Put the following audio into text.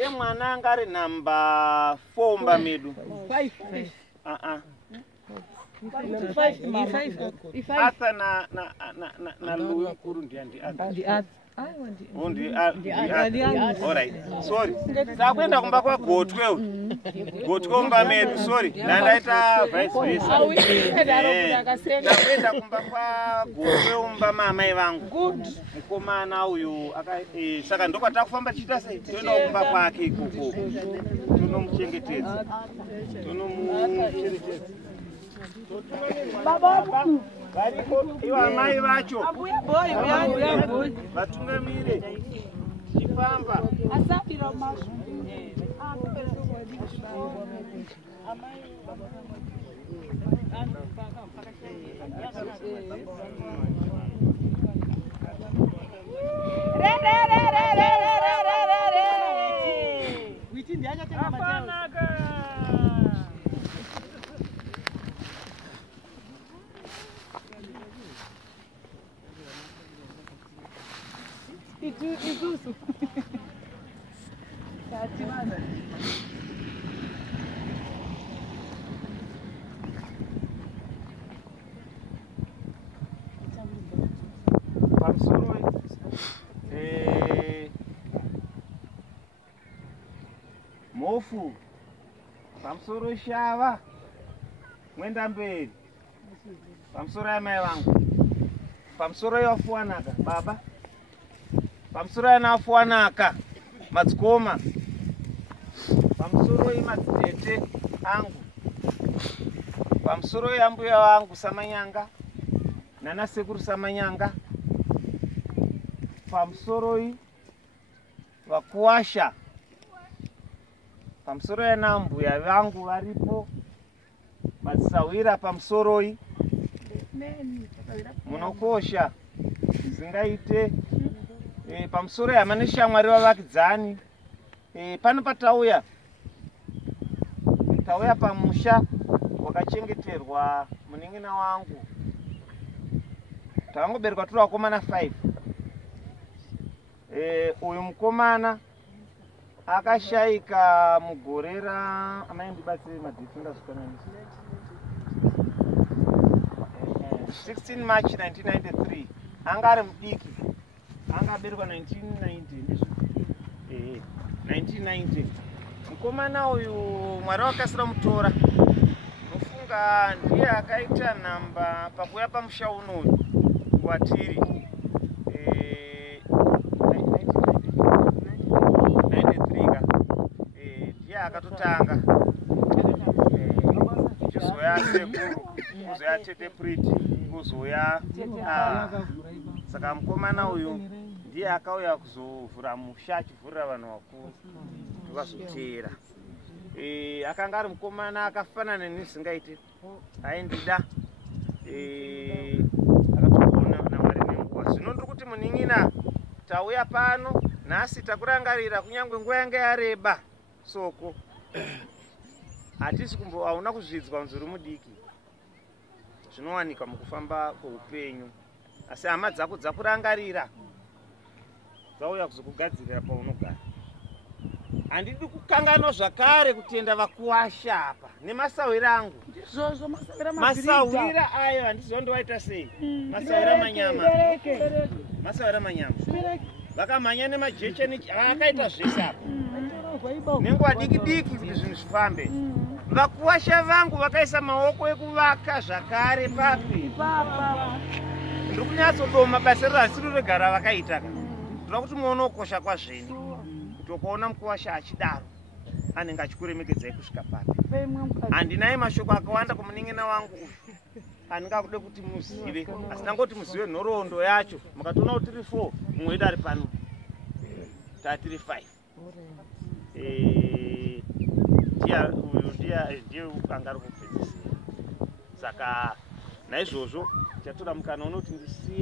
ndiye mwana anga ari namba 4 umba medu. 5. Asa na luyo kuru ndi alright. Sorry. Takwenda kumba kwa gotwe. Gotwe umba medu, sorry. Nandaita vice versa. Takwenda kumba kwa gotwe umba mama vangu. Good. Mukomana uyu saka ndoko takufamba chita sei. Toenda kumba kwake ikoko. Tunomuchengetedza. Baba variko iwa mai vacho boy vatungamire chifamba asapira mashu Isusu. Satimana. pamusoro mofu pamusoro shava mwenda mberi pamusoro yamai vangu pamusoro yafuwanaka baba pamusoro yanafuwanaka madzikoma pamusoro yemadzitete angu pamusoro yambuya vangu Samanyanga nana sekuru Samanyanga pamusoro vakuwasha pamusoro yanambuya vangu varipo madzisawira pamusoro munokosha zingaite pamusoro yamaneshamwari vavakidzani pano patauya pamusha wakachengeterwa munin'ina wangu tavangobereka turi vakomana 5 uyu mukomana akashaika mugore amaindibatsire madhifinga zvikananisi 16 March 1993 anga ari mudiki anga aberekwa 1990 mukomana uyu mwari wakasira mutora mufunga ndiye akaita nhamba pakuya pamusha unoyu kwatiri 93 ka ndiye akatotanga chizoya sekuru kuzoya tete priti kuzoya saka mukomana uyu ndiye akauya kuzovhura musha achivhurira vanhu vakuru vazoteera akanga ari mukomana akafanana nezingaite aindida akatogona namwari nenguva zvino ndiri kuti munin'ina tauya pano nhasi takurangarira kunyange nguva yanga yareba soko hatisi kumbo hauna kuzvidzwa munzuri mudiki zvinowanikwa mukufamba kweupenyu asi hama dzako dzakurangarira dzauya kuzokugadzirira paunogara handidi kukanganwa zvakare kutenda vakuwasha apa nemasawira angu masawira ayo handiziva ndowaita sei masawira manyama vakamhanya nemajeche akaita zvese apa nenguva diki diki kuti zvinhu zvifambe vakuwasha vangu vakaisa maoko ekuvaka zvakare papi ndiri kunyatsodoma basa rasiri regara vakaita ndoda kuti muone kukosha kwazveni kuti ukaona mukuwasha achidaro anenge achikuremekedzai kusvika papi handinai mashoko akawanda kumunin'ina wangu uyu handingakude kuti muzive asi ndangoti muzive nhoroondo yacho mukatoona kuti tiri 4 mumwe wedu ari pano tatiri 5 ndiye anga ari kupedzisira saka naizvozvo chatora mukana unoti ndisiye